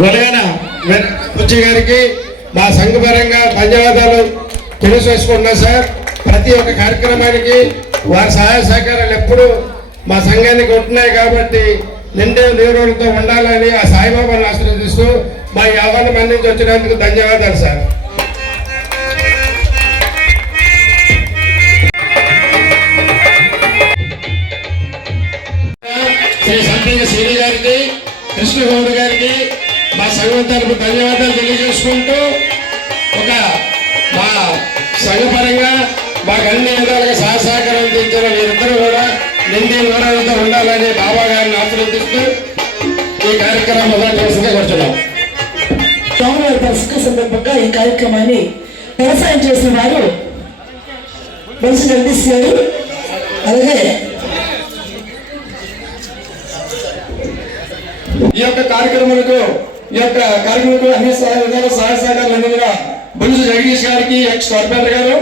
గొలగన బుచ్చి గారికి మా సంఘపరంగా ధన్యవాదాలు తెలియజేసుకుంటున్నాం సార్. ప్రతి ఒక్క కార్యక్రమానికి వారి సహాయ సహకారాలు ఎప్పుడు మా సంఘానికి ఉంటున్నాయి కాబట్టి నిండే నీరులతో ఉండాలని ఆ సాయిబాబాను ఆశీర్వదిస్తూ మా యావన్న మంది నుంచి వచ్చినందుకు ధన్యవాదాలు సార్. శ్రీ సంపంగ శ్రీ గారికి, కృష్ణగౌడ్ గారికి మా సంఘం తరపు ధన్యవాదాలు తెలియజేసుకుంటూ ఒక మా సంఘపరంగా మాకు అన్ని విధాలుగా సహకారం అందించిన మీరిద్దరూ కూడా నిండి నూరాలతో ఉండాలని బాబా గారిని ఆశీర్వదిస్తూ ఈ కార్యక్రమం మొదలుగా కూర్చున్నాం. సోమవారి దర్శక సందర్భంగా ఈ కార్యక్రమాన్ని వ్యవసాయం చేసిన వారు బొలుసు జగదీష్ గారు, అలాగే ఈ యొక్క కార్యక్రమాలకు అన్ని సహాయ సహకారాలు అందిన బొలుసు జగదీష్ గారికి, ఎక్స్ కార్పొరేటర్ గారు,